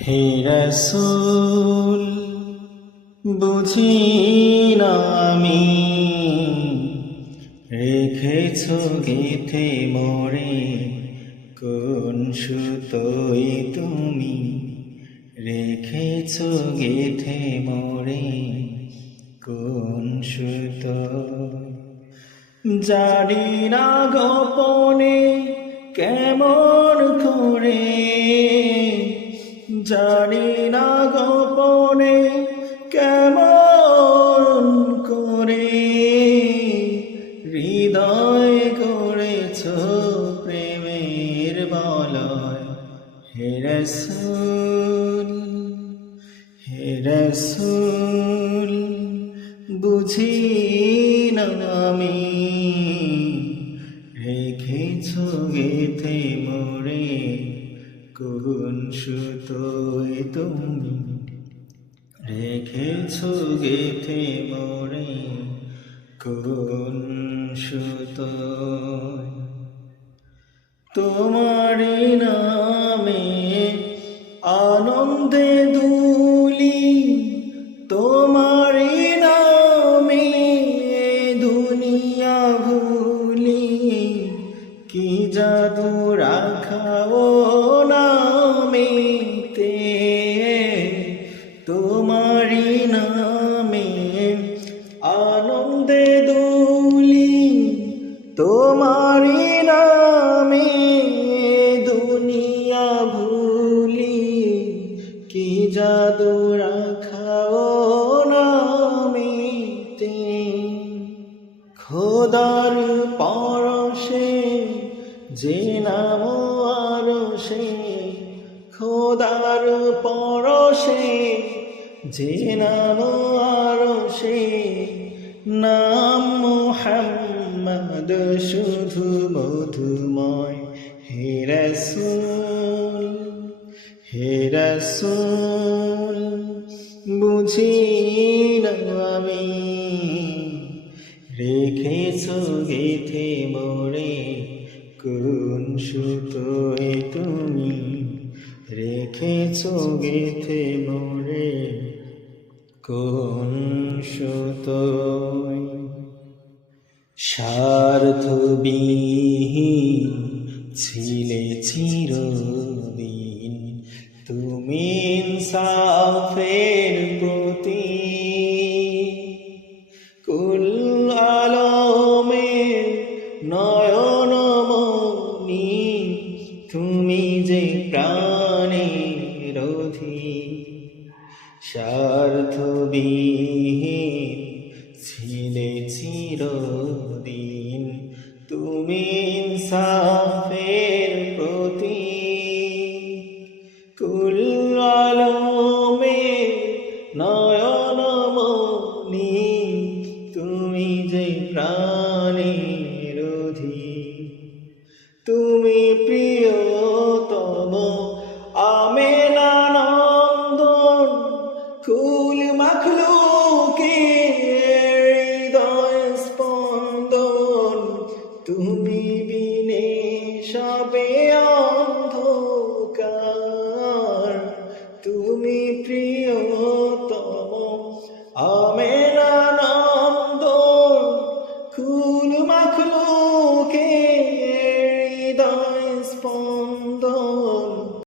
হে রাসূল বুঝি না আমি রেখেছ গেথে মোরে কোন সুতোয় তুমি রেখেছ গেথে মোরে কোন সুতোয় জানি না গোপনে কেমন করে জানি না গোপনে কেমন করে হৃদয় করেছ প্রেমের বলয় হে রাসূল হে রাসূল বুঝি না আমি রেখেছ গেথে মোরে কোন সুতোয় তুমি রেখেছ গেথে মোরে কোন সুতোয় তোমারি নামে আনন্দে দুলি তোমারি নামে দুনিয়া ভুলি কি জাদু রাখাও নামেতে তোমারি নামে আনন্দে দুলি তোমারি নামে দুনিয়া ভুলি কি জাদু রাখাও নামেতে খোদার পরশে যে নাম আরশে খোদার পরশে যে নাম আরশে নাম মুহাম্মদ শুধু মধুময় হে রাসূল হে রাসূল বুঝি না আমি রেখেছ গেথে মোরে কোন সুতোয় তুমি রেখেছ গেথে মোরে কোন সুতোয় স্বার্থবিহীন ছিলে চিরদিন তুমি ইনসাফের প্রতীক কুল আলমের নয়নমণি তুমি যে প্রাণের অধিক স্বার্থবিহীন ছিলে চিরদিন